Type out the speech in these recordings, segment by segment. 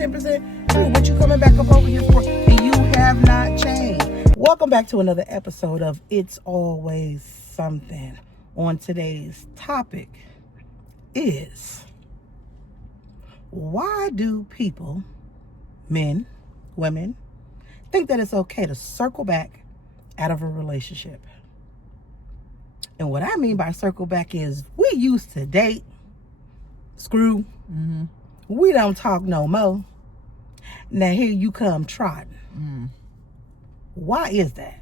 and 10% true. What you coming back up over here for? And you have not changed. Welcome back to another episode of It's Always Something. On today's topic is, why do people, men, women, think that it's okay to circle back out of a relationship? And what I mean by circle back is, we used to date, screw, we don't talk no more. Now here you come trotting. Why is that?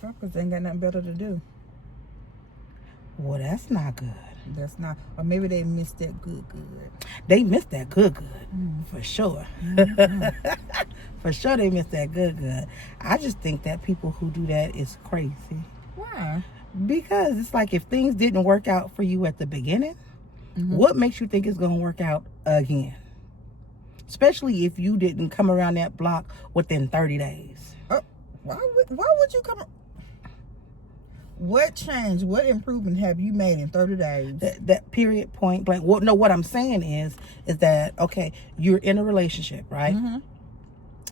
Because they ain't got nothing better to do. Well, that's not good. That's not, or maybe they missed that good. They missed that good, for sure. For sure they missed that good. I just think that people who do that is crazy. Why? Because it's like, if things didn't work out for you at the beginning, what makes you think it's going to work out again? Especially if you didn't come around that block within 30 days. Why would you come? What change, what improvement have you made in 30 days? That period, point blank. Well, no, what I'm saying is that, okay, you're in a relationship, right?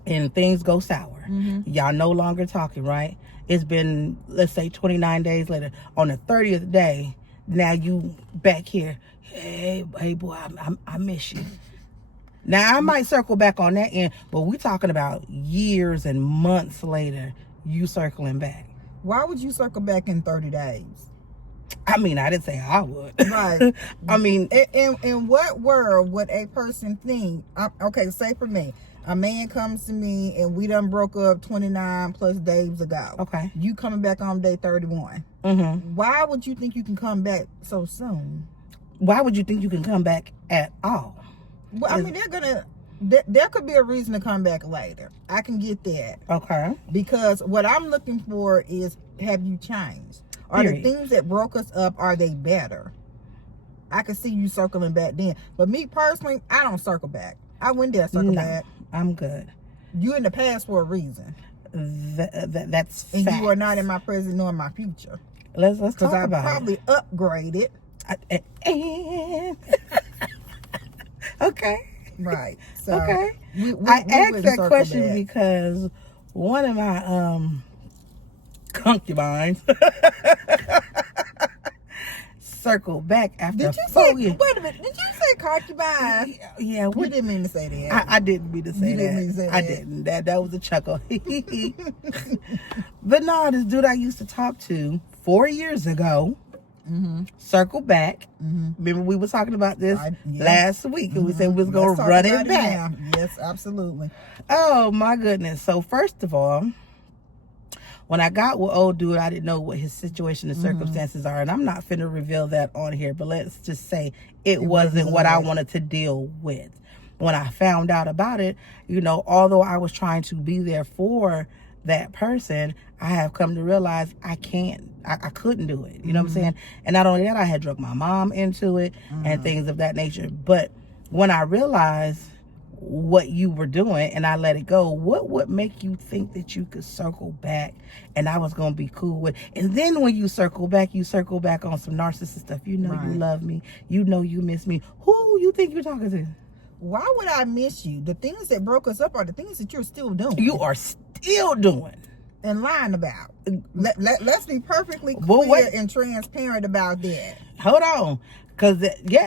And things go sour. Y'all no longer talking, right? It's been, let's say, 29 days later. On the 30th day, now you back here. Hey boy, I miss you. Now, I might circle back on that end, but we're talking about years and months later, you circling back. Why would you circle back in 30 days? I mean, I didn't say I would. Right. I mean, in what world would a person think, okay, say for me, a man comes to me and we done broke up 29 plus days ago. Okay. You coming back on day 31. Why would you think you can come back so soon? Why would you think you can come back at all? Well, I mean, there could be a reason to come back later. I can get that. Okay. Because what I'm looking for is, have you changed? Are the things that broke us up, are they better? I could see you circling back then. But me personally, I don't circle back. I wouldn't dare circle back. I'm good. You in the past for a reason. That's and facts. You are not in my present nor in my future. Let's talk about it. Because I probably upgraded. Okay. Right. So okay. We I asked that question back. because one of my concubines circled back after 4 years. Wait a minute. Did you say concubine? Yeah. You didn't mean to say that. I didn't mean to say you that. Didn't mean to say I that. didn't. That was a chuckle. But no, this dude I used to talk to 4 years ago. Circle back. Remember, we were talking about this last week, and we said we was going to run it back. Yes, absolutely. Oh my goodness. So first of all, when I got with old dude, I didn't know what his situation and circumstances are, and I'm not finna reveal that on here, but let's just say it wasn't what I wanted to deal with. When I found out about it, although I was trying to be there for that person, I have come to realize I couldn't do it. You know what I'm saying? And not only that, I had drug my mom into it and things of that nature. But when I realized what you were doing and I let it go, what would make you think that you could circle back and I was going to be cool with? And then when you circle back on some narcissist stuff. You love me. You miss me. Who you think you're talking to? Why would I miss you? The things that broke us up are the things that you're still doing. You are still doing. And lying about. Let's be perfectly clear and transparent about that. Hold on. Because,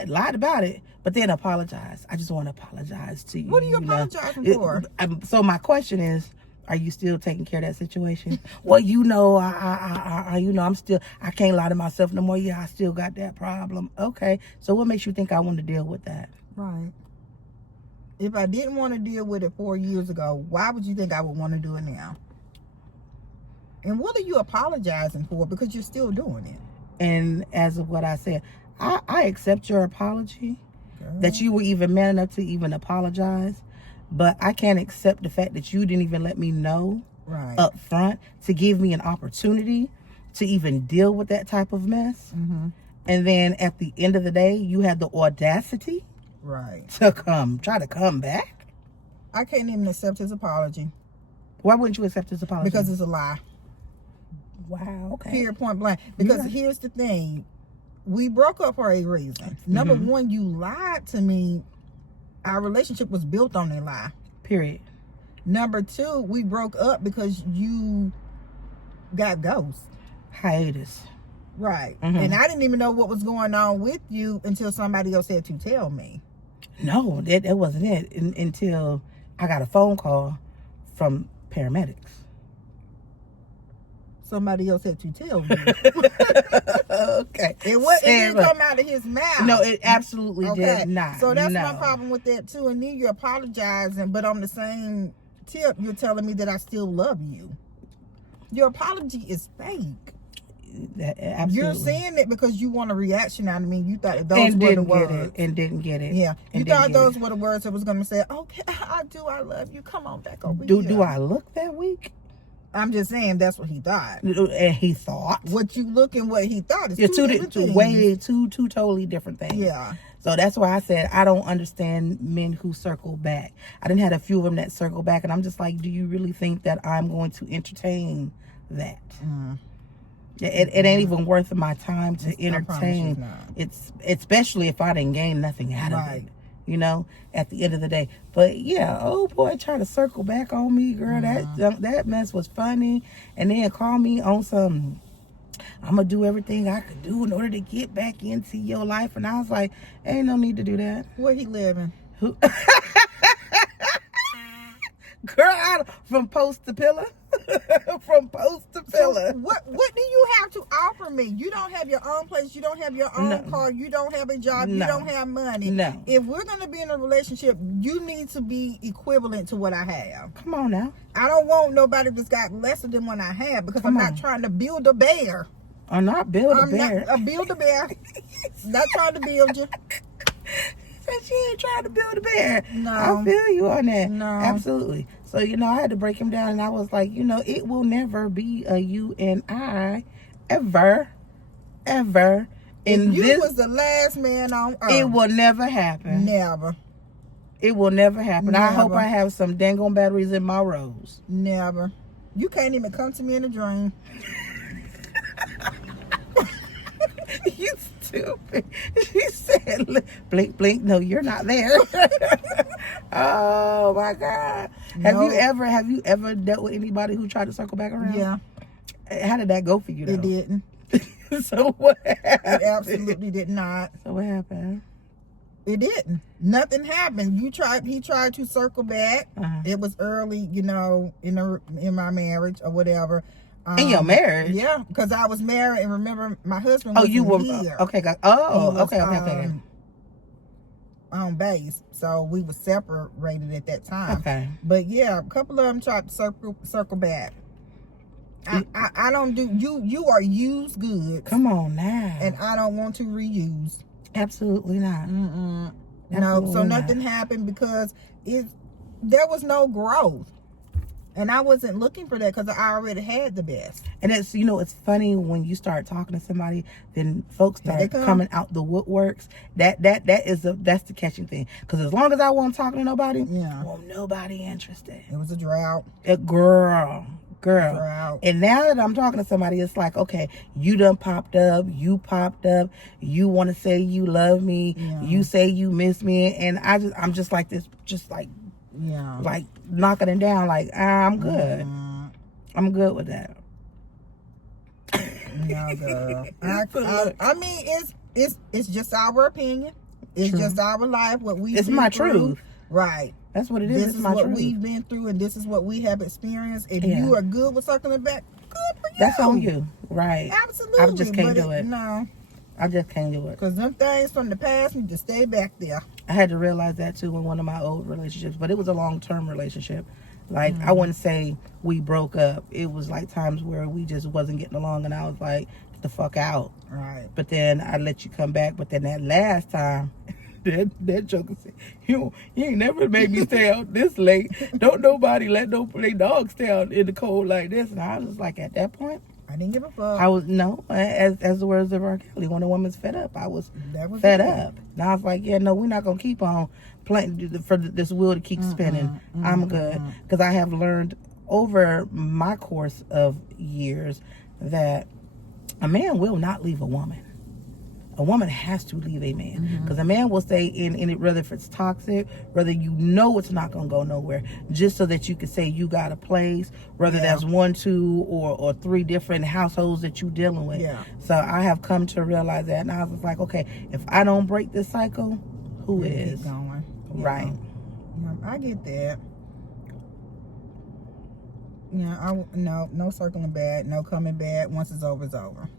lied about it, but then apologize. I just want to apologize to you. What are you apologizing for? So my question is, are you still taking care of that situation? Well, I can't lie to myself no more. Yeah, I still got that problem. Okay. So what makes you think I want to deal with that? Right. If I didn't want to deal with it 4 years ago, why would you think I would want to do it now? And what are you apologizing for? Because you're still doing it. And as of what I said, I accept your apology, that you were even man enough to even apologize. But I can't accept the fact that you didn't even let me know up front to give me an opportunity to even deal with that type of mess. And then at the end of the day, you had the audacity to try to come back. I can't even accept his apology. Why wouldn't you accept his apology? Because it's a lie. Wow. Okay. Period, point blank. Because here's the thing. We broke up for a reason. Number one, you lied to me our relationship was built on a lie. Period. Number 2, we broke up because you got ghost. Hiatus. Right. Mhm. And I didn't even know what was going on with you until somebody else had to tell me. No, that wasn't it until I got a phone call from paramedics. Somebody else had to tell me. Okay. It didn't come out of his mouth. No, it absolutely did not. So that's no. my problem with that too. And then you're apologizing, but on the same tip, you're telling me that I still love you. Your apology is fake. Absolutely. You're saying it because you want a reaction out of me. You thought those were the words. And didn't get it. Yeah. You And thought those were the words that was going to say, okay, I do. I love you. Come on back over here. Do I look that weak? I'm just saying that's what he thought. And he thought. What you look and what he thought is Two totally different things. Yeah. So that's why I said I don't understand men who circle back. I didn't have a few of them that circle back, and I'm just like, do you really think that I'm going to entertain that? Mm. It ain't even worth my time to entertain. It's especially if I didn't gain nothing out of it. You know, at the end of the day. But yeah, old boy tried to circle back on me, girl. That mess was funny, and then call me on some. I'm gonna do everything I could do in order to get back into your life, and I was like, ain't no need to do that. Where he living? Girl, from post to pillar. From post to pillar. So what do you have to offer me? You don't have your own place. You don't have your own car. You don't have a job. You don't have money. No. If we're going to be in a relationship, you need to be equivalent to what I have. Come on now. I don't want nobody that's got lesser than what I have because I'm not trying to build a bear. I'm not build a bear. Not build a bear. Not trying to build you. She ain't trying to build a bear. No. I feel you on that. No. Absolutely. So, you know, I had to break him down, and I was like, you know, it will never be a you and I ever. And you was the last man on earth. It will never happen. Never. It will never happen. Never. I hope I have some dang on batteries in my rose. Never. You can't even come to me in a dream. You stupid. She said, blink, blink. No, you're not there. Oh my God. No. Have you ever dealt with anybody who tried to circle back around? Yeah. How did that go for you though? It didn't. So what happened? It absolutely did not. So what happened? It didn't. Nothing happened. He tried to circle back. Uh-huh. It was early, you know, in my marriage or whatever. In your marriage? Yeah, because I was married, and remember my husband was here. Okay, okay. On base, so we were separated at that time. Okay. But yeah, a couple of them tried to circle back. I don't do you are used goods. Come on now. And I don't want to reuse. Absolutely not. No, Absolutely so not. nothing happened because there was no growth. And I wasn't looking for that because I already had the best. And it's, you know, it's funny when you start talking to somebody, then folks start coming out the woodworks. That's the catching thing. Because as long as I wasn't talking to nobody, well, nobody interested. It was a drought. Girl. Drought. And now that I'm talking to somebody, it's like, okay, you done popped up. You popped up. You want to say you love me. Yeah. You say you miss me. And I'm just like this, just like, like knocking it down, like I'm good. I'm good with that. No, girl. I mean, it's just our opinion. It's just our life. What we. It's my truth. Right. That's what it is. This is what we've been through, and this is what we have experienced. If you are good with circling back, good for you. That's on you, right? Absolutely. I just can't do it. No. I just can't do it. Because them things from the past need to stay back there. I had to realize that too in one of my old relationships, but it was a long-term relationship. Like, I wouldn't say we broke up. It was like times where we just wasn't getting along, and I was like, get the fuck out. Right. But then I let you come back. But then that last time, that joker said, you ain't never made me stay out this late. Don't nobody let they dogs stay out in the cold like this. And I was just like, at that point, I didn't give a fuck. I was, no, as the words of R. Kelly, when a woman's fed up, I was fed up. And I was like, yeah, no, we're not going to keep on playing for this wheel to keep spinning. I'm good. Because I have learned over my course of years that a man will not leave a woman. A woman has to leave a man, because a man will stay in it, whether if it's toxic, whether you know it's not gonna go nowhere, just so that you can say you got a place, whether that's 1, 2, or 3 different households that you dealing with. Yeah. So I have come to realize that, and I was like, okay, if I don't break this cycle, who is? Keep going. Right. Yeah, I get that. Yeah, no circling back, no coming back. Once it's over, it's over.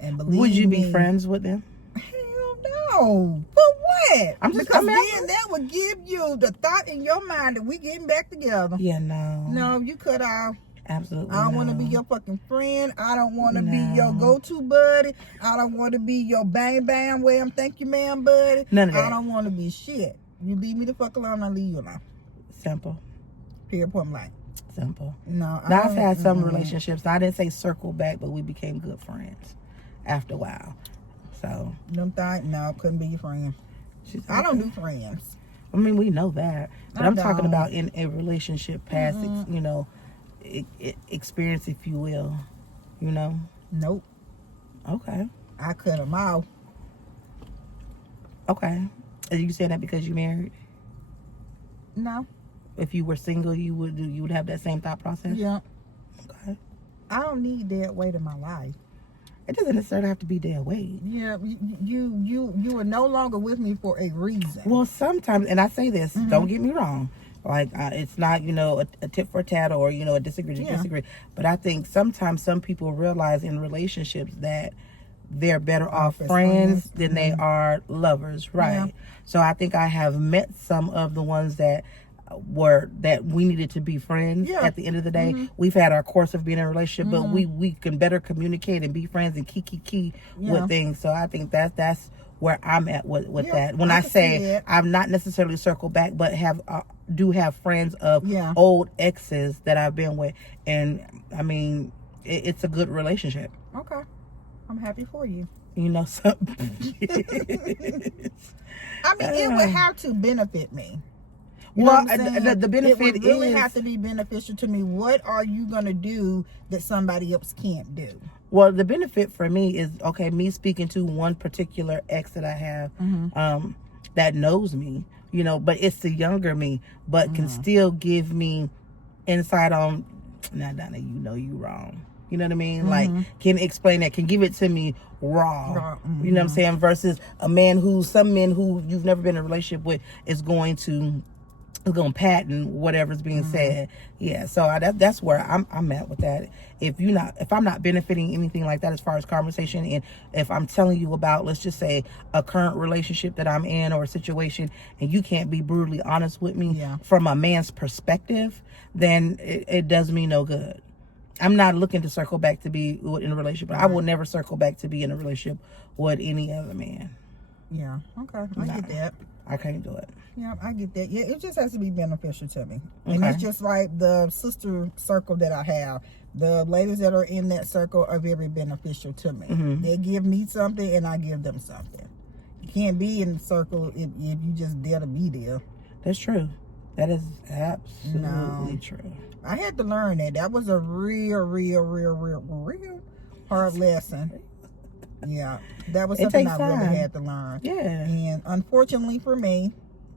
And believe Would you me, be friends with them? Hell no. For what? Because I'm then asking. that would give you the thought in your mind that we getting back together. Yeah, no. No, you cut off. Absolutely. I don't want to be your fucking friend. I don't want to be your go-to buddy. I don't want to be your bang bang wham thank you ma'am buddy. None of that. I don't want to be shit. You leave me the fuck alone, I leave you alone. Simple. Period, point blank. Simple. No. Now, I've had some relationships. I didn't say circle back, but we became good friends after a while. So. Them things, no, couldn't be your friend. I don't do friends. I mean, we know that. But I'm talking don't. about in a relationship past, experience, if you will. You know? Nope. Okay. I cut them off. Okay. Are you saying that because you married? No. If you were single, you would have that same thought process? Yeah. Okay. I don't need that weight in my life. It doesn't necessarily have to be dead weight. Yeah, you are no longer with me for a reason. Well, sometimes, and I say this, don't get me wrong. Like, it's not, a tit for tat or, a disagree. But I think sometimes some people realize in relationships that they're better off friends than they are lovers, right? Yeah. So I think I have met some of the ones that we needed to be friends at the end of the day. We've had our course of being in a relationship, but we can better communicate and be friends and key with things. So I think that's where I'm at with that. When I say I'm not necessarily circle back, but do have friends of old exes that I've been with, and I mean it's a good relationship. Okay, I'm happy for you. So I mean, it would have to benefit me. Well, the benefit it would really is, have to be beneficial to me. What are you gonna do that somebody else can't do? Well, the benefit for me is, okay, me speaking to one particular ex that I have that knows me, but it's the younger me, but can still give me insight on, now, Donna, you wrong. You know what I mean? Like, can explain that, can give it to me raw. You know what I'm saying? Versus some men who you've never been in a relationship with is going to patent whatever's being said. Yeah, so that's where I'm at with that. If I'm not benefiting anything like that as far as conversation, and if I'm telling you about, let's just say, a current relationship that I'm in or a situation, and you can't be brutally honest with me from a man's perspective, then it does me no good. I'm not looking to circle back to be in a relationship. I will never circle back to be in a relationship with any other man. Yeah, okay, I get that. I can't do it. Yeah, I get that. Yeah, it just has to be beneficial to me. And it's just like the sister circle that I have. The ladies that are in that circle are very beneficial to me. They give me something and I give them something. You can't be in the circle if you just dare to be there. That's true. That is absolutely true. I had to learn that. That was a real hard lesson. Yeah, that was something I really had to learn. Yeah. And unfortunately for me,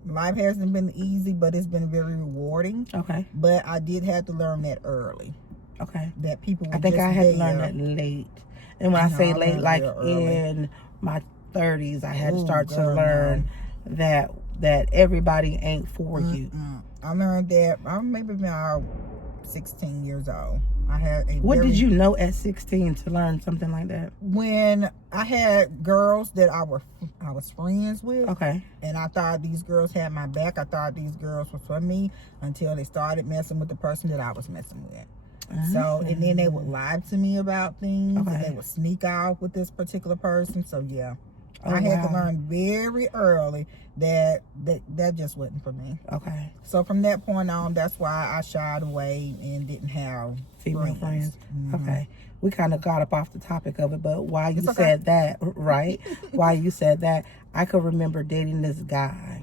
life hasn't been easy, but it's been very rewarding. Okay. But I did have to learn that early. Okay. That people were I think just I had there. to learn that late. And when I say late, like in my 30s, I had to start to learn that everybody ain't for you. I learned that I'm maybe about 16 years old. I had What did you know at 16 to learn something like that? When I had girls that I was friends with. Okay. And I thought these girls had my back. I thought these girls were for me until they started messing with the person that I was messing with. So, and then they would lie to me about things. Okay. And they would sneak off with this particular person. So, yeah. I had to learn very early that just wasn't for me. Okay. So from that point on, that's why I shied away and didn't have female friends. Okay. We kind of got up off the topic of it, but while you said that, right? While you said that, I could remember dating this guy,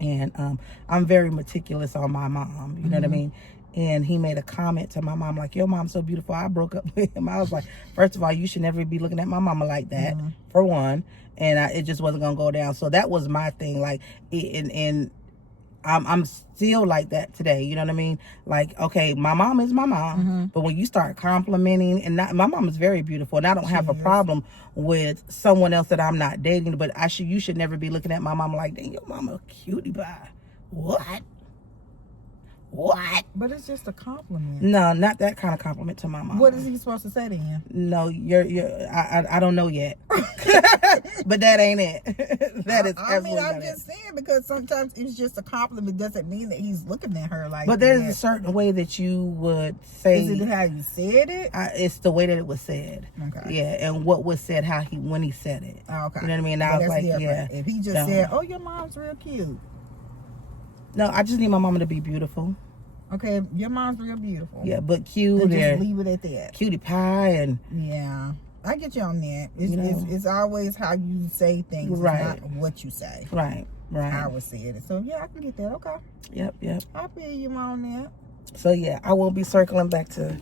and I'm very meticulous on my mom. You know what I mean? and he made a comment to my mom like, your mom's so beautiful, I broke up with him. I was like, first of all, you should never be looking at my mama like that, for one. And it just wasn't gonna go down. So that was my thing. Like, and I'm still like that today. You know what I mean? Like, okay, my mom is my mom, but when you start complimenting, and my mom is very beautiful, and I don't have a problem with someone else that I'm not dating, but you should never be looking at my mama like, dang, your mama a cutie pie. What? But it's just a compliment. No, not that kind of compliment to my mom. What is he supposed to say to him? No, I don't know yet. But that ain't it. That is absolutely I'm just saying, because sometimes it's just a compliment doesn't mean that he's looking at her like But there's a certain way that you would say. Is it how you said it? It's the way that it was said. Okay. Yeah, and what was said, when he said it. Oh, okay. You know what I mean? I was like, different. yeah. If he just said, "Oh, your mom's real cute." No, I just need my mama to be beautiful. Okay, your mom's real beautiful. Yeah, but cute. And just leave it at that. Cutie pie and. Yeah, I get you on that. It's always how you say things, right? Not what you say. Right. I would say it. So yeah, I can get that. Okay. Yep. I feel you on that. So yeah, I won't be circling back to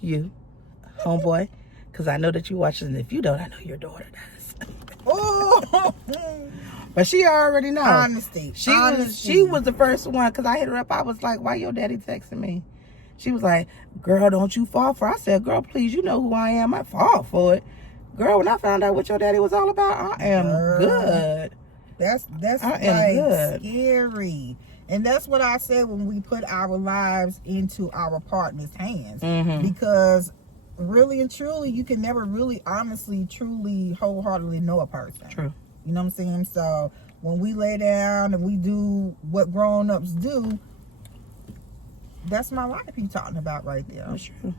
you, homeboy, because I know that you watch, and if you don't, I know your daughter does. Oh. But she already knows. Honesty. She was the first one, because I hit her up. I was like, why your daddy texting me? She was like, girl, don't you fall for it. I said, girl, please, you know who I am. I fall for it. Girl, when I found out what your daddy was all about, I am good. That's good. Scary. And that's what I said when we put our lives into our partner's hands. Because really and truly, you can never really honestly, truly, wholeheartedly know a person. True. You know what I'm saying? So when we lay down and we do what grown-ups do, that's my life you talking about right there. That's true.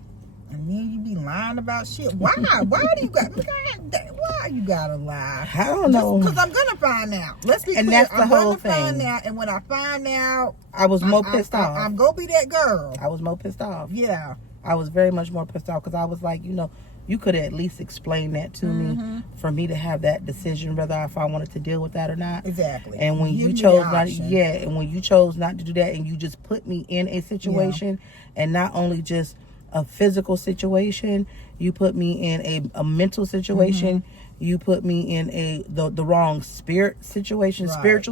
And then you be lying about shit. Why? Why do you got? Why you gotta lie? I don't know. Because I'm gonna find out. Let's be and clear. That's the I'm whole gonna thing. find out, and when I find out, I was more pissed off. I'm gonna be that girl. I was more pissed off. Yeah. I was very much more pissed off, because I was like, you could at least explain that to me, for me to have that decision whether if I wanted to deal with that or not. Exactly. And when you chose not, and when you chose not to do that, and you just put me in a situation, and not only just a physical situation, you put me in a mental situation. You put me in the wrong spiritual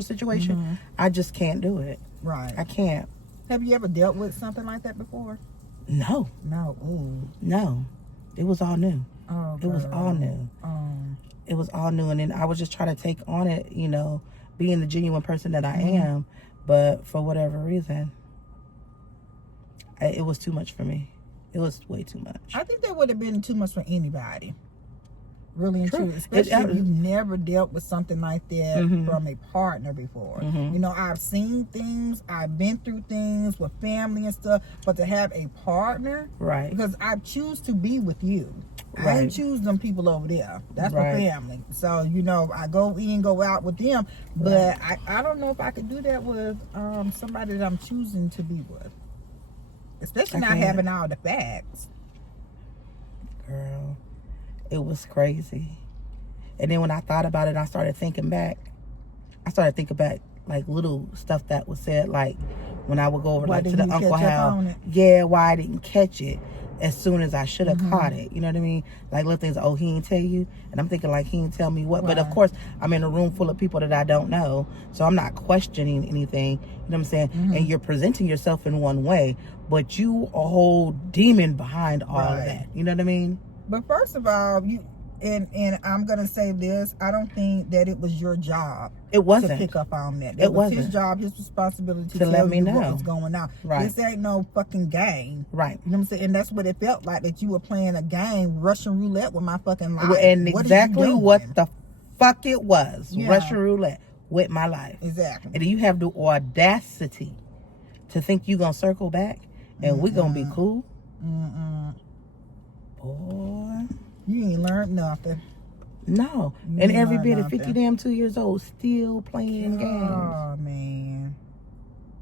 situation. I just can't do it. Right. I can't. Have you ever dealt with something like that before? No. Ooh. No. It was all new. Oh, it was all new. It was all new. And then I was just trying to take on it, being the genuine person that I am. But for whatever reason, it was too much for me. It was way too much. I think that would have been too much for anybody. Really and truly. Especially if you've never dealt with something like that from a partner before. I've seen things, I've been through things with family and stuff, but to have a partner, right? Because I choose to be with you. Right. I didn't choose them people over there. That's my family. So, I go in, go out with them, but I don't know if I could do that with somebody that I'm choosing to be with. Especially not having all the facts. Girl, it was crazy. And then when I thought about it, I started thinking back like little stuff that was said, like when I would go over to the uncle house. Yeah, why I didn't catch it as soon as I should have caught it. You know what I mean? Like little things, he didn't tell you. And I'm thinking like, he didn't tell me what. Right. But of course, I'm in a room full of people that I don't know. So I'm not questioning anything. You know what I'm saying? And you're presenting yourself in one way, but you a whole demon behind all of that. You know what I mean? But first of all, and I'm gonna say this, I don't think that it was your job. It wasn't to pick up on that. It was wasn't his job, his responsibility to let me know what was going on. Right. This ain't no fucking game. Right. You know what I'm saying? And that's what it felt like, that you were playing a game, Russian roulette with my fucking life. And exactly what the fuck it was. Yeah. Russian roulette with my life. Exactly. And you have the audacity to think you gonna circle back and we gonna be cool. Boy, you ain't learned nothing. No. And every bit of 52 years old, still playing games. Oh man,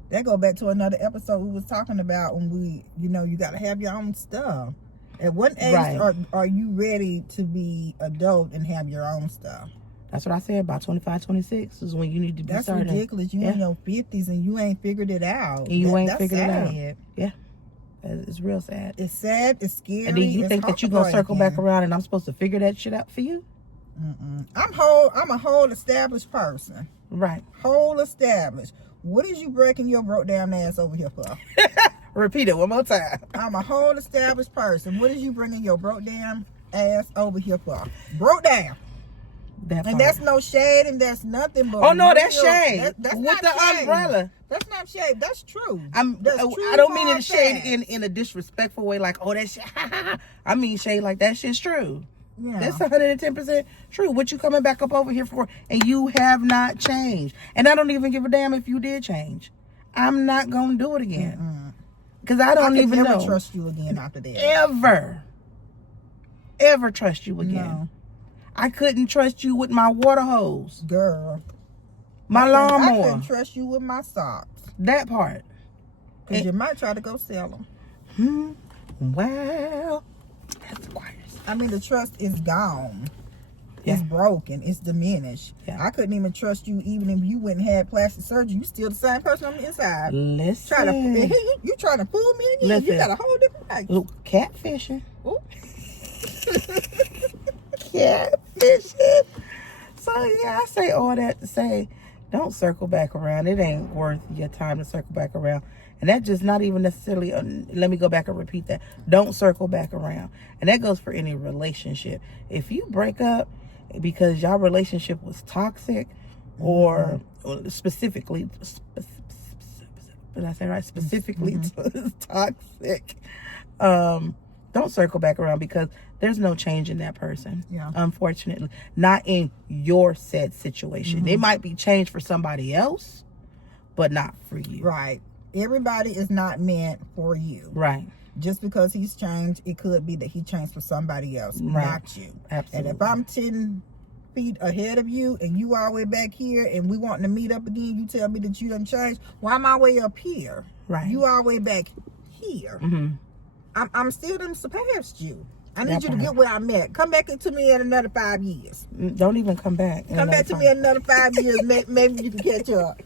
that go back to another episode we was talking about when we, you got to have your own stuff. At what age are you ready to be adult and have your own stuff? That's what I said. By 25, 26 is when you need to be That's starting. ridiculous. You in your 50s and you ain't figured it out. And you ain't that's figured it out. sad. Yeah. It's real sad. It's sad. It's scary. And then you think that you're going to circle back around and I'm supposed to figure that shit out for you? I'm a whole established person. Right. Whole established. What is you breaking your broke down ass over here for? Repeat it one more time. I'm a whole established person. What is you bringing your broke down ass over here for? Broke down. And that's no shade and that's nothing but. Oh no, that's shade. That's with not the shade. umbrella. That's not shade. That's true. I don't mean in shade in a disrespectful way, like, oh, that's shade. I mean shade like that shit's true. Yeah. That's 110% true. What you coming back up over here for? And you have not changed. And I don't even give a damn if you did change. I'm not gonna do it again. Because I don't even never know. Trust you again after that. Ever trust you again. No. I couldn't trust you with my water hose. Girl. My lawnmower. I couldn't trust you with my socks. That part. Because you might try to go sell them. Well, that's the quiet. I mean, the trust is gone. Yeah. It's broken. It's diminished. Yeah. I couldn't even trust you even if you went and had plastic surgery. You still the same person on the inside. Listen. You trying to fool me again? Listen. You got a whole different life. Look, catfishing. Ooh. Catfishing. So, yeah, I say all that to say, don't circle back around. It ain't worth your time to circle back around. And that just not even necessarily, let me go back and repeat that. Don't circle back around. And that goes for any relationship. If you break up because y'all relationship was toxic or specifically, did I say right? Specifically toxic. Don't circle back around because there's no change in that person. Yeah. Unfortunately. Not in your said situation. It might be changed for somebody else, but not for you. Right. Everybody is not meant for you. Right. Just because he's changed, it could be that he changed for somebody else, not you. Absolutely. And if I'm 10 feet ahead of you and you all the way back here and we wanting to meet up again, you tell me that you done changed. Well, I'm all the way up here. Right. You all the way back here. I'm still done surpassed you. I need you to get where I'm at. Come back to me in another 5 years. Don't even come back. Come back to me in another 5 years. Maybe you can catch up.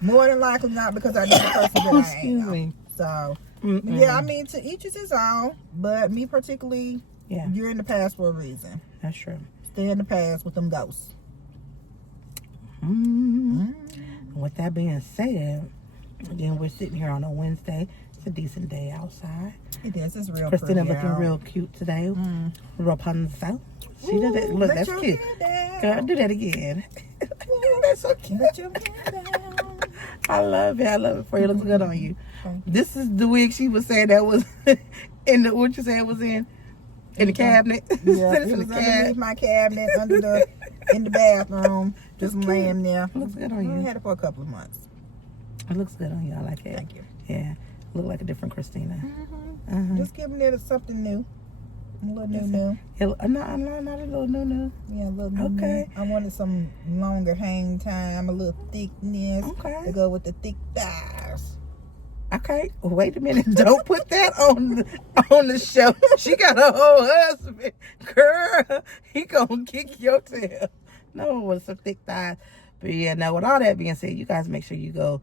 More than likely not, because I know the person that I am. Excuse me. So, yeah, I mean, to each is his own. But me particularly, you're in the past for a reason. That's true. Stay in the past with them ghosts. With that being said, again, we're sitting here on a Wednesday. It's a decent day outside. It is. It's real Christina pretty looking out. real cute today. Rapunzel. She did it. Look, that's cute. Girl, do that again. That's so cute. I love it. I love it for you. It looks good on you. This is the wig she was saying that was in the, what you said was in the cabinet. Yeah, it was underneath my cabinet, in the bathroom, just laying there. It looks good on you. I had it for a couple of months. It looks good on you. I like it. Thank you. Yeah, look like a different Christina. Just giving it something new. A little new. Yeah, not a little new. Yeah, a little new. Okay. I wanted some longer hang time, a little thickness to go with the thick thighs. Okay, wait a minute. Don't put that on the show. She got a whole husband. Girl, he gonna kick your tail. No, with some thick thighs. But yeah, now with all that being said, you guys make sure you go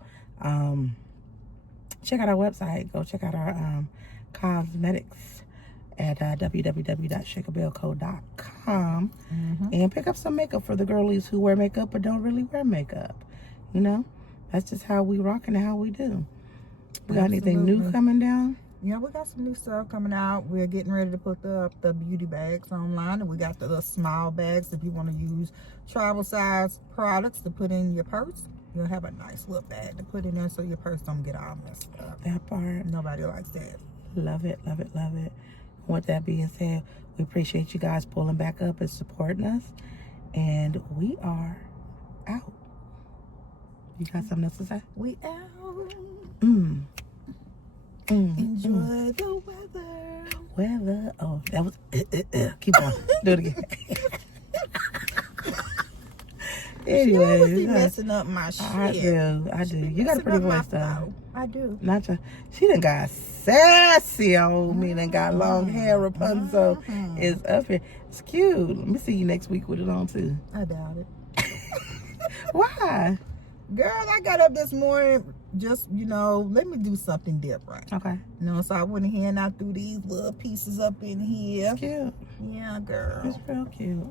check out our website. Go check out our cosmetics at www.shakeabellco.com and pick up some makeup for the girlies who wear makeup but don't really wear makeup. You know, that's just how we rock and how we do. We got anything new coming down? Yeah, we got some new stuff coming out. We're getting ready to put the beauty bags online, and we got the little small bags if you want to use travel size products to put in your purse. You'll have a nice little bag to put in there so your purse don't get all messed up. That part. Nobody likes that. Love it, love it, love it. With that being said, we appreciate you guys pulling back up and supporting us. And we are out. You got something else to say? We out. Enjoy the weather. Oh, that was keep on. Do it again. Anyway, you always be messing up my shit. I do. You got a pretty voice though. I do. She done got sassy old me that got long hair. Rapunzel is up here. It's cute. Let me see you next week with it on too. I doubt it. Why? Girl, I got up this morning just, let me do something different. Okay. So I went ahead and I threw these little pieces up in here. It's cute. Yeah, girl. It's real cute.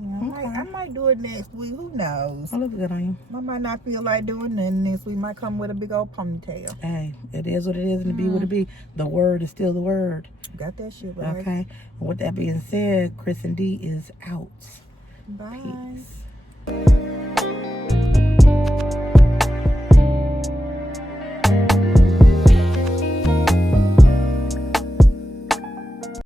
Yeah, I might do it next week. Who knows? I look good on you. I might not feel like doing nothing next week. Might come with a big old ponytail. Hey, it is what it is and it be what it be. The word is still the word. Got that shit right. Okay. And with that being said, Chris and D is out. Bye. Peace.